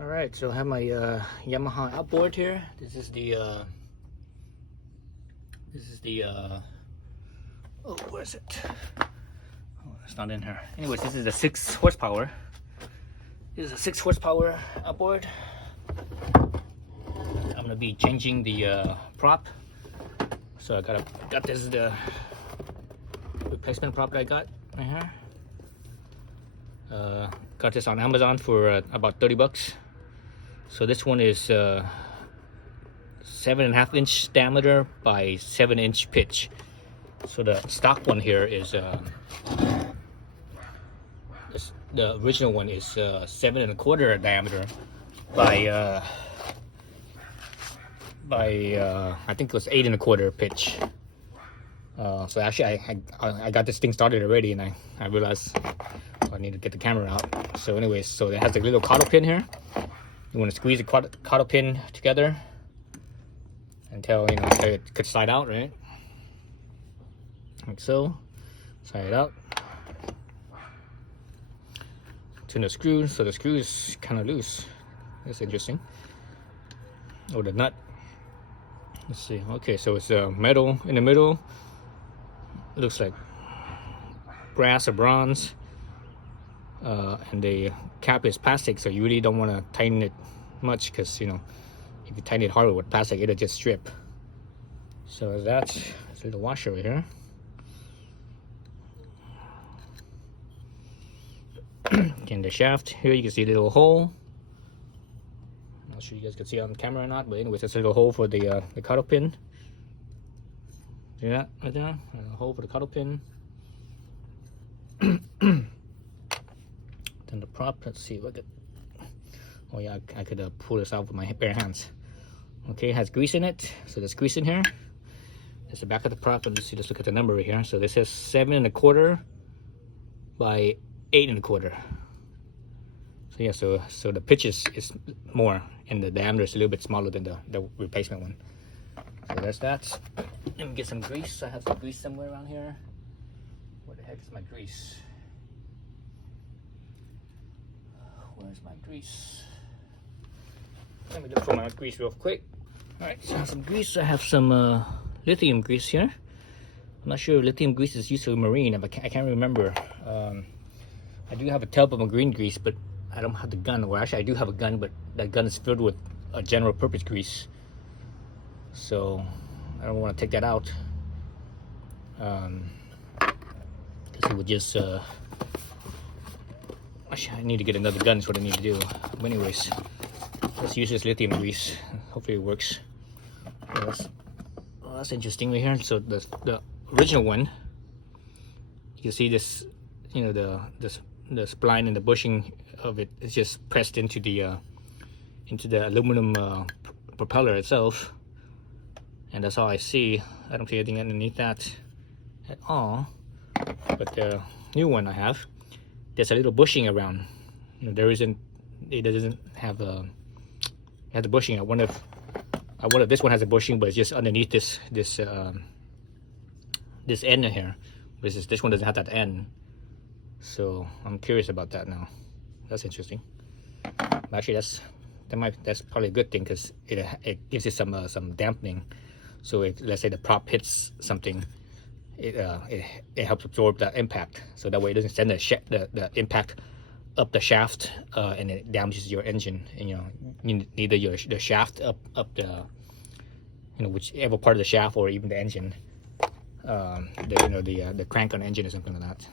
All right, so I have my Yamaha Outboard here. This is the oh, where is it? Oh, it's not in here. Anyways, this is a 6 horsepower. This is a 6 horsepower outboard. I'm gonna be changing the prop. So I got this the replacement prop that I got right here. Got this on Amazon for about 30 bucks. So this one is 7.5 inch diameter by 7 inch pitch. So the stock one here is the original one is 7.25 diameter by I think it was 8.25 pitch. So actually I got this thing started already, and I realized I need to get the camera out. So anyways, so it has a little cotter pin here. You want to squeeze the cotter pin together until it could slide out, right? Like so. Slide it out. Turn the screw, so the screw is kind of loose. That's interesting. Oh, the nut. Let's see. Okay, so it's metal in the middle. It looks like brass or bronze. And the cap is plastic, so you really don't want to tighten it much, because if you tighten it hard with plastic, it'll just strip. So that's a little washer over here. In the shaft here, you can see a little hole. I'm not sure you guys can see it on camera or not, but anyways, it's a little hole for the cotter pin. See that right there? A hole for the cotter pin. Then the prop, let's see, look at, oh yeah, I could pull this out with my bare hands. Okay, it has grease in it, so there's grease in here. There's the back of the prop, and let's look at the number right here. So this says 7.25 by 8.25. So yeah, so the pitch is more, and the diameter is a little bit smaller than the replacement one. So there's that. Let me get some grease. I have some grease somewhere around here. Where the heck is my grease? Where's my grease? Let me look for my grease real quick. Alright, so I have some grease. I have some lithium grease here. I'm not sure if lithium grease is used for marine, but I can't remember. I do have a tub of green grease, but I don't have the gun. Well, actually I do have a gun, but that gun is filled with a general purpose grease. So I don't want to take that out. Because it would just I need to get another gun, is what I need to do. But anyways, let's use this lithium grease. Hopefully it works. That's interesting right here. So the original one, you can see this, the spline and the bushing of it is just pressed into the aluminum propeller itself, and that's all I see. I don't see anything underneath that at all. But the new one I have, there's a little bushing around. It doesn't have the bushing. I wonder if this one has a bushing, but it's just underneath this end here. This one doesn't have that end. So I'm curious about that now. That's interesting. Actually, that's probably a good thing, because it gives it some dampening. So if, let's say, the prop hits something, it helps absorb that impact, so that way it doesn't send the impact up the shaft, and it damages your engine. And neither the shaft up the whichever part of the shaft, or even the engine, the crank on the engine or something like that.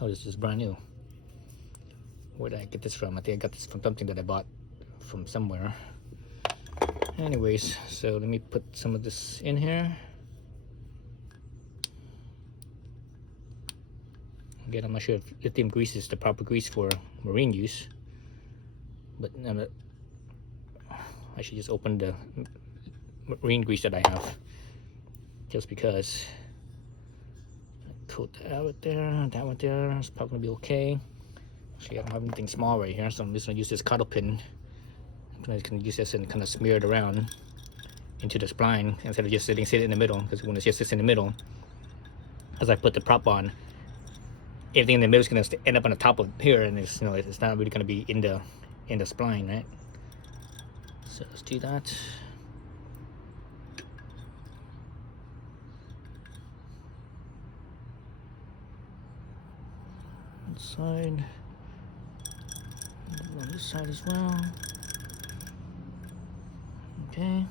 Oh, this is brand new. Where did I get this from? I think I got this from something that I bought from somewhere. Anyways, so let me put some of this in here. Again, I'm not sure if lithium grease is the proper grease for marine use, but I should just open the marine grease that I have, just because. Coat that out there, that one there, it's probably gonna be okay. Actually, I don't have anything small right here, so I'm just gonna use this cotter pin. I'm gonna use this and kind of smear it around into the spline, instead of just sitting in the middle, because when it just sits in the middle, as I put the prop on, everything in the middle is going to end up on the top of here, and it's it's not really going to be in the in the spline, right? So let's do that. Side, on this side as well. Okay,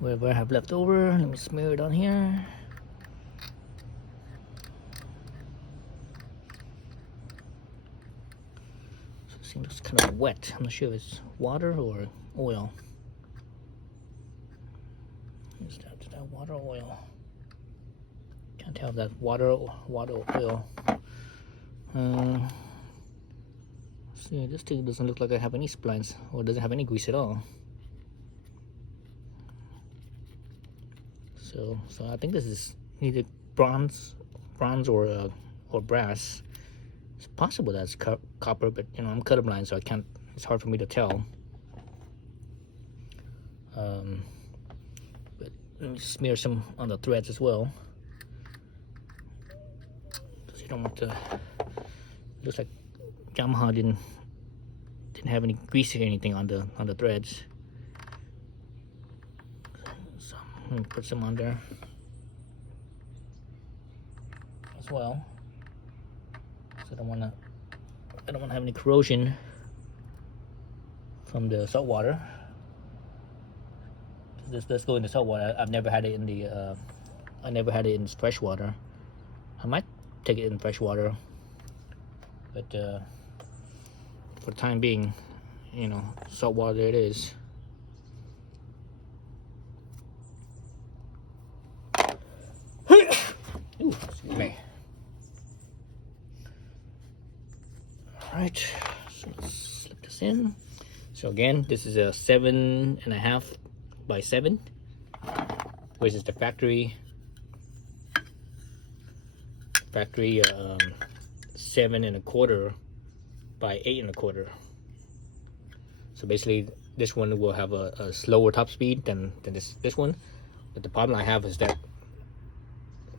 whatever I have left over, let me smear it on here. So it seems kind of wet. I'm not sure if it's water or oil. Is that water or oil? Can't tell if that's water or oil. See, this thing doesn't look like I have any splines, or doesn't have any grease at all. So I think this is either bronze or brass. It's possible that's copper, but you know, I'm colorblind, so I can't. It's hard for me to tell. But let me smear some on the threads as well, because you don't want to. Looks like Yamaha didn't have any grease or anything on the threads. So I'm gonna put some on there as well. So I don't wanna have any corrosion from the salt water. This does go in the salt water. I've never had it in the I never had it in fresh water. I might take it in fresh water, but for the time being, you know, salt water it is. Ooh, excuse me. Alright, so let's slip this in. So again, this is a 7.5 by 7, which is the factory 7.25 by 8.25. So basically, this one will have a slower top speed than this one. But the problem I have is that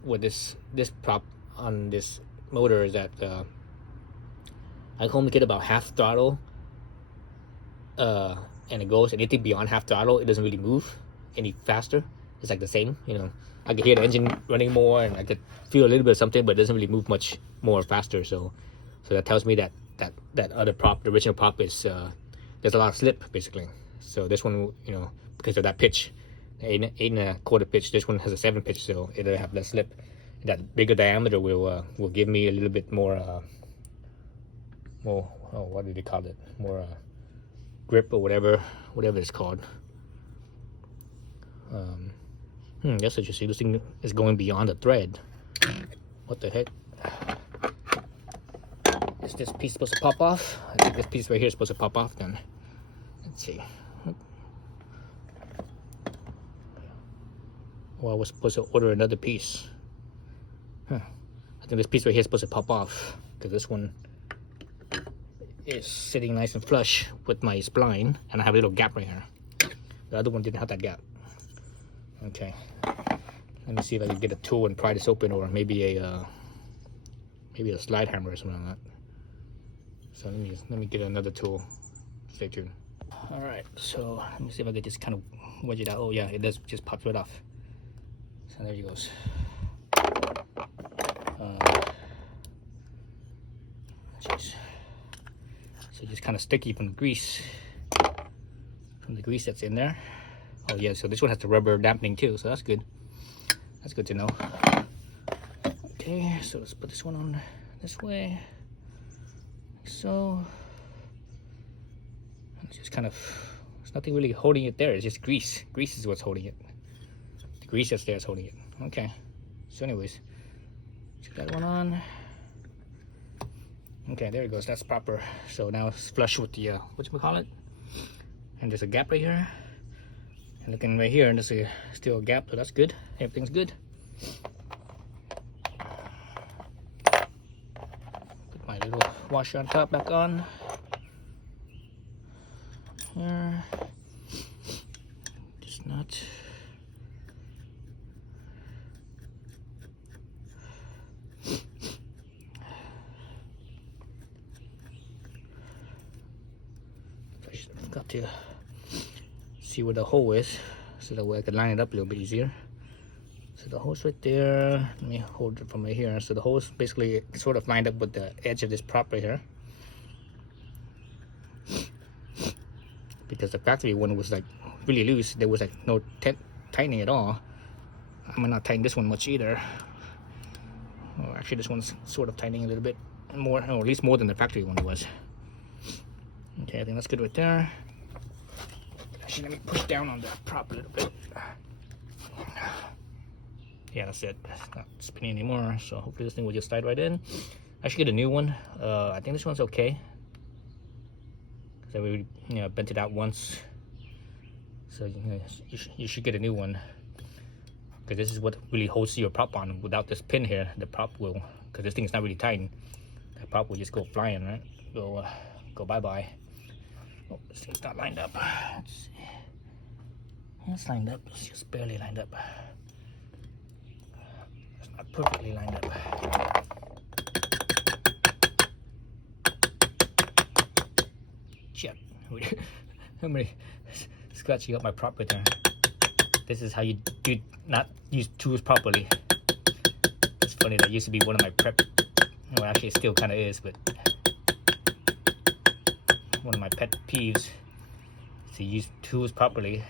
with this prop on this motor is that I can only get about half throttle, and it goes anything beyond half throttle, it doesn't really move any faster. It's like the same, you know. I could hear the engine running more, and I could feel a little bit of something, but it doesn't really move much more faster. So that tells me that other prop, the original prop, is there's a lot of slip basically. So this one, you know, because of that pitch, 8.25 pitch, this one has a 7 pitch, so it'll have less slip. That bigger diameter will give me a little bit more what do they call it? More grip or whatever it's called. That's interesting. This thing is going beyond the thread. What the heck? Is this piece supposed to pop off? I think this piece right here is supposed to pop off then. Let's see. Well, I was supposed to order another piece. I think this piece right here is supposed to pop off, because this one is sitting nice and flush with my spline, and I have a little gap right here. The other one didn't have that gap. Okay, let me see if I can get a tool and pry this open, or maybe a slide hammer or something like that. So let me get another tool. Stay tuned. All right, so let me see if I can just kind of wedge it out. Oh yeah, it does just pop right off. So there he goes. Jeez. So just kind of sticky from the grease that's in there. Oh yeah, so this one has the rubber dampening too, so that's good. That's good to know. Okay, so let's put this one on this way, like so. It's just kind of, there's nothing really holding it there. It's just grease. Grease is what's holding it. The grease that's there is holding it. Okay. So anyways, put that one on. Okay, there it goes. That's proper. So now it's flush with the whatchamacallit. And there's a gap right here. And looking right here, and there's still a gap, so that's good. Everything's good. Put my little washer on top back on. Here. Just not. I got to see where the hole is, so that way I can line it up a little bit easier. So the hole's right there. Let me hold it from right here. So the hole's basically sort of lined up with the edge of this prop right here. Because the factory one was like really loose. There was like no tightening at all. I might not tighten this one much either. Oh, actually this one's sort of tightening a little bit more, or at least more than the factory one was. Okay, I think that's good right there. Actually, let me push down on the prop a little bit. Yeah, that's it. It's not spinning anymore, so hopefully this thing will just slide right in. I should get a new one. I think this one's okay. So we bent it out once. So you should get a new one. Because this is what really holds your prop on. Without this pin here, the prop will, because this thing is not really tight, the prop will just go flying, right? Go bye-bye. Oh, this thing's not lined up. Let's see. It's lined up, it's just barely lined up. It's not perfectly lined up. Shit. How many scratching up my prop right there. This is how you do not use tools properly. It's funny, that used to be one of my prep, well actually it still kind of is, but one of my pet peeves is to use tools properly.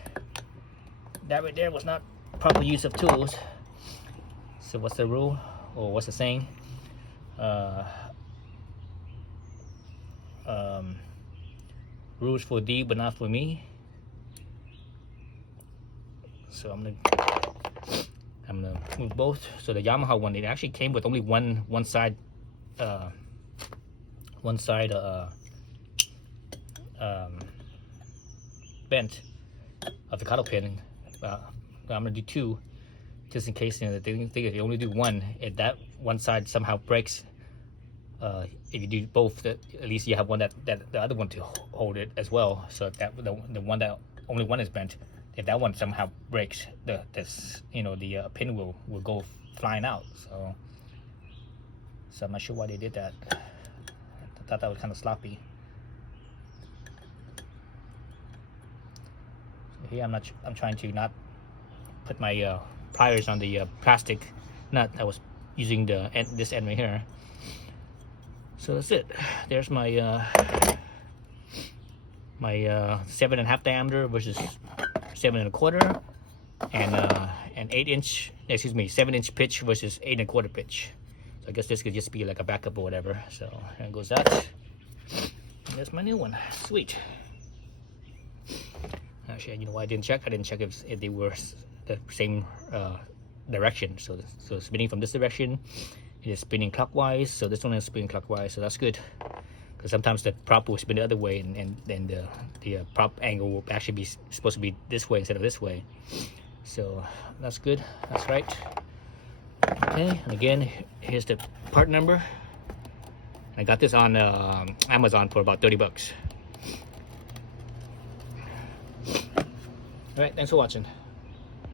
That right there was not proper use of tools. So what's the rule, or what's the saying? Rules for thee but not for me. So I'm gonna move both. So the Yamaha one, it actually came with only one side bent of the cotter pin. I'm gonna do two, just in case they think if you only do one, if that one side somehow breaks, if you do both, at least you have one that the other one to hold it as well. So that the one that only one is bent, if that one somehow breaks, the pin will go flying out. So I'm not sure why they did that. I thought that was kind of sloppy. So here I'm trying to not put my pliers on the plastic nut. I was using this end right here. So that's it. There's my 7.5 diameter versus 7 1/4, and 7-inch pitch versus 8 1/4 pitch. So I guess this could just be like a backup or whatever. So there goes that. And there's my new one. Sweet. Actually, you know why I didn't check? I didn't check if they were the same direction. So spinning from this direction, it is spinning clockwise. So this one is spinning clockwise. So that's good. Because sometimes the prop will spin the other way, and then the prop angle will actually be supposed to be this way instead of this way. So that's good. That's right. Okay, and again, here's the part number. I got this on Amazon for about 30 bucks. All right, thanks for watching.